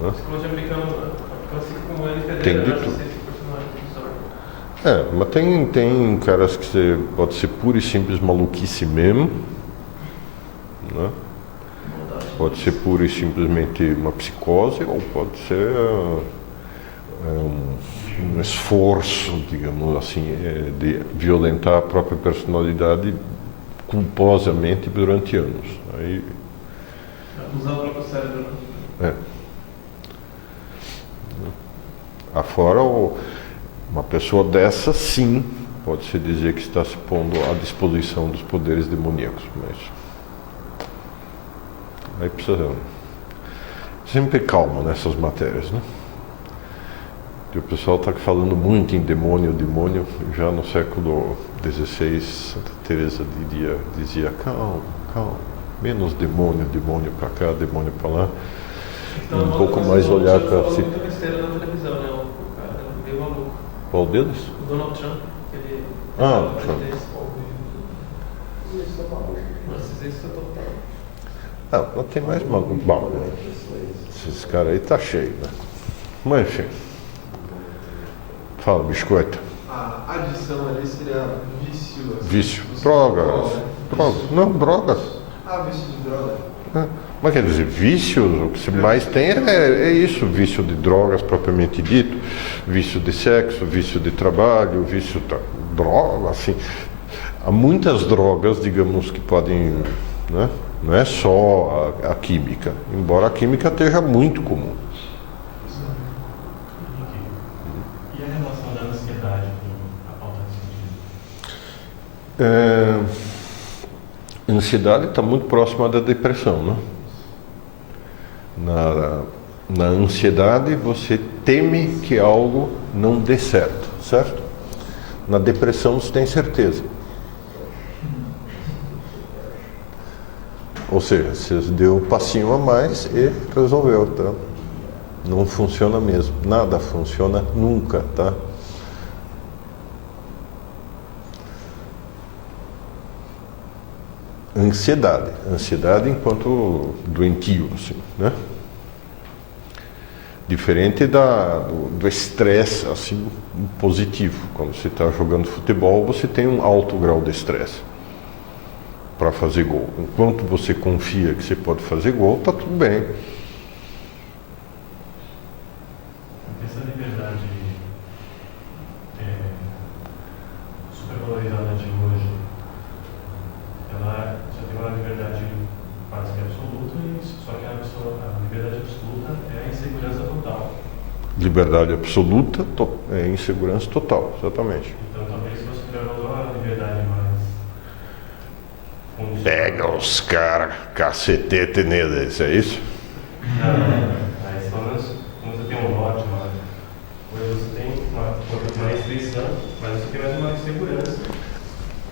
Né? A psicologia americana classifica como NPD, Tem de narcisista e personality disorder. Mas tem caras que pode ser pura e simples maluquice mesmo, né? Pode ser pura e simplesmente uma psicose, ou pode ser um esforço, digamos assim, de violentar a própria personalidade culposamente durante anos. Aí, Usar o próprio cérebro, né? Afora, uma pessoa dessa, sim, pode-se dizer que está se pondo à disposição dos poderes demoníacos, mas aí precisa sempre calma nessas matérias, né? E o pessoal está falando muito em demônio, já no século XVI, Santa Teresa dizia calma, menos demônio para cá, demônio para lá. Então, Um pouco mais olhar para si. muita besteira na televisão, né? O cara é meio maluco. Qual deles? O Donald Trump, ele Trump. Narcisista total. Não tem mais maluco. Bom, esses caras aí tá cheio, né? Mas enfim. Fala, biscoito. A adição ali seria vício. Assim, Vício. Drogas. Não, drogas. Vício de droga. Mas quer dizer, vícios, o que se mais tem é isso, vício de drogas propriamente dito, vício de sexo, vício de trabalho, vício de droga, assim. Há muitas drogas, digamos, que podem, né? Não é só a química, embora a química esteja muito comum. E a relação da ansiedade com a falta de sentido? Ansiedade está muito próxima da depressão, né? Na ansiedade você teme que algo não dê certo, certo? Na depressão você tem certeza. Ou seja, você deu um passinho a mais e resolveu, tá? Não funciona mesmo, nada funciona nunca, tá? Ansiedade enquanto doentio, assim, né? Diferente do estresse, assim, positivo. Quando você está jogando futebol, você tem um alto grau de estresse para fazer gol. Enquanto você confia que você pode fazer gol, tá tudo bem. Essa liberdade supervalorizada de hoje, ela já tem uma liberdade quase que absoluta, só que a liberdade absoluta é a insegurança total. Liberdade absoluta é insegurança total, exatamente. Então talvez se você tiver uma liberdade mais condicional. Pega os caras, cacetete neles, é isso? Aí quando você tem um lote, você tem uma restrição, mas você tem mais uma insegurança.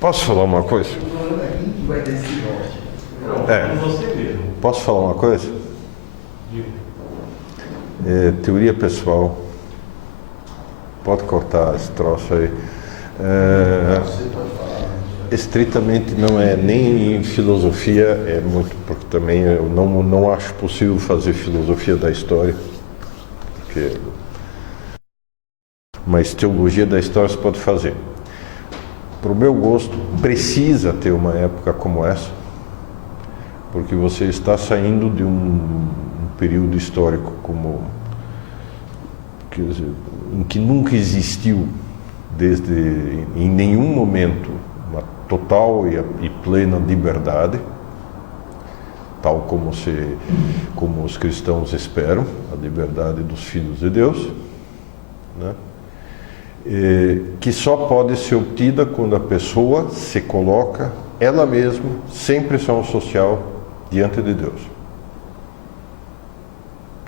Posso falar uma coisa? O problema é quem que vai desse norte. Com você mesmo. Posso falar uma coisa? Teoria pessoal. Pode cortar esse troço aí. Você pode falar. Estritamente não é nem em filosofia, é muito, porque também eu não acho possível fazer filosofia da história. Mas teologia da história se pode fazer. Para o meu gosto, precisa ter uma época como essa, porque você está saindo de um período histórico em que nunca existiu, em nenhum momento, uma total e plena liberdade, tal como os cristãos esperam, a liberdade dos filhos de Deus, né? Que só pode ser obtida quando a pessoa se coloca ela mesma, sem pressão social, diante de Deus.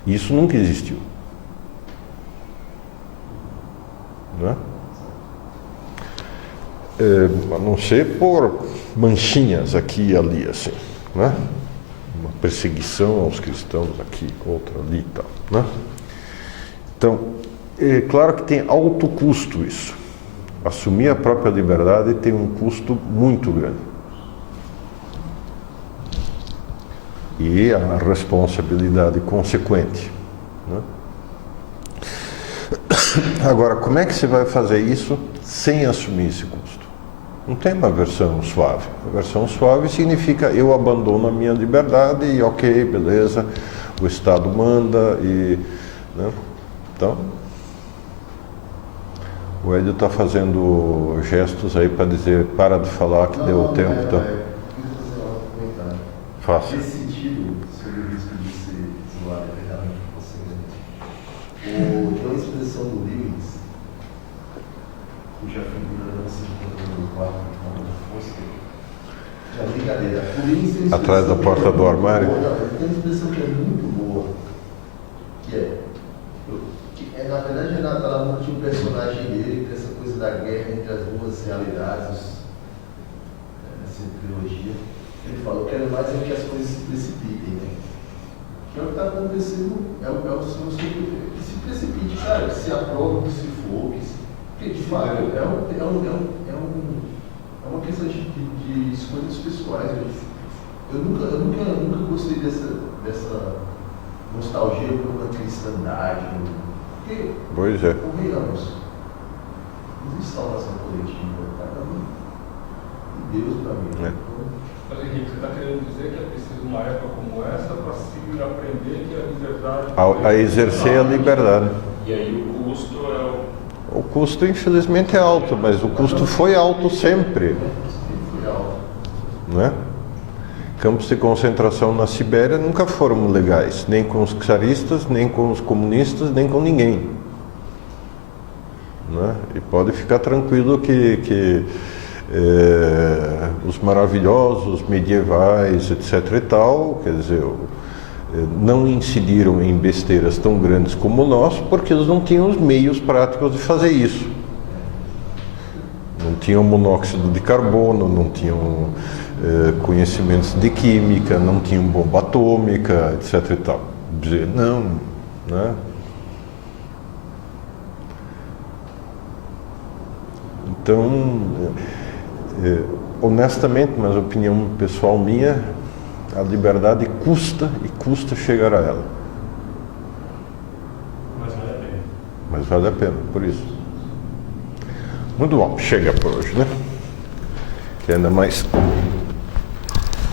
Isso nunca existiu. Não é? a não ser por manchinhas aqui e ali, assim, né? Uma perseguição aos cristãos aqui, outra ali e tal, né? Então, é claro que tem alto custo isso. Assumir a própria liberdade tem um custo muito grande. E a responsabilidade consequente, né? Agora, como é que você vai fazer isso sem assumir esse custo? Não tem uma versão suave. A versão suave significa eu abandono a minha liberdade e ok, beleza, o Estado manda e... né? Então, o Hélio está fazendo gestos aí para dizer para de falar que deu o tempo. Então. Quis fazer um comentário. Faça. Nesse sentido, sobre o risco de ser isolado eternamente por você mesmo, tem uma expressão do Lewis, cuja figura não se encontra no quarto como fosse. É brincadeira. O Lewis tem uma Atrás da porta do armário? Tem uma expressão que é muito boa, que na verdade, ela não tinha um personagem dele, essa coisa da guerra entre as duas realidades, essa trilogia. Ele fala, eu quero mais é que as coisas se precipitem, né? Que é o que está acontecendo, é o que se precipite, cara, que se aprova, que se for, porque de fato é uma questão de escolhas pessoais. Eu nunca gostei dessa nostalgia por uma cristandade. Porque, Pois é. convenhamos, existe salvação coletiva, cada um e Deus para mim. É. Mas Henrique, você está querendo dizer que é preciso uma época como essa para se aprender que a liberdade... A exercer a liberdade. E aí o custo é O custo, infelizmente, é alto, mas o custo foi alto sempre, Foi alto. né? Campos de concentração na Sibéria nunca foram legais, nem com os czaristas, nem com os comunistas, nem com ninguém, né? E pode ficar tranquilo que os maravilhosos medievais, etc. e tal, quer dizer, não incidiram em besteiras tão grandes como nós, porque eles não tinham os meios práticos de fazer isso. Não tinham monóxido de carbono, não tinham conhecimentos de química, não tinham bomba atômica, etc. e tal. Dizer, não, né? Então, honestamente, mas opinião pessoal minha, a liberdade custa e custa chegar a ela. Mas vale a pena. Mas vale a pena, por isso. Muito bom, chega por hoje, né? Que ainda mais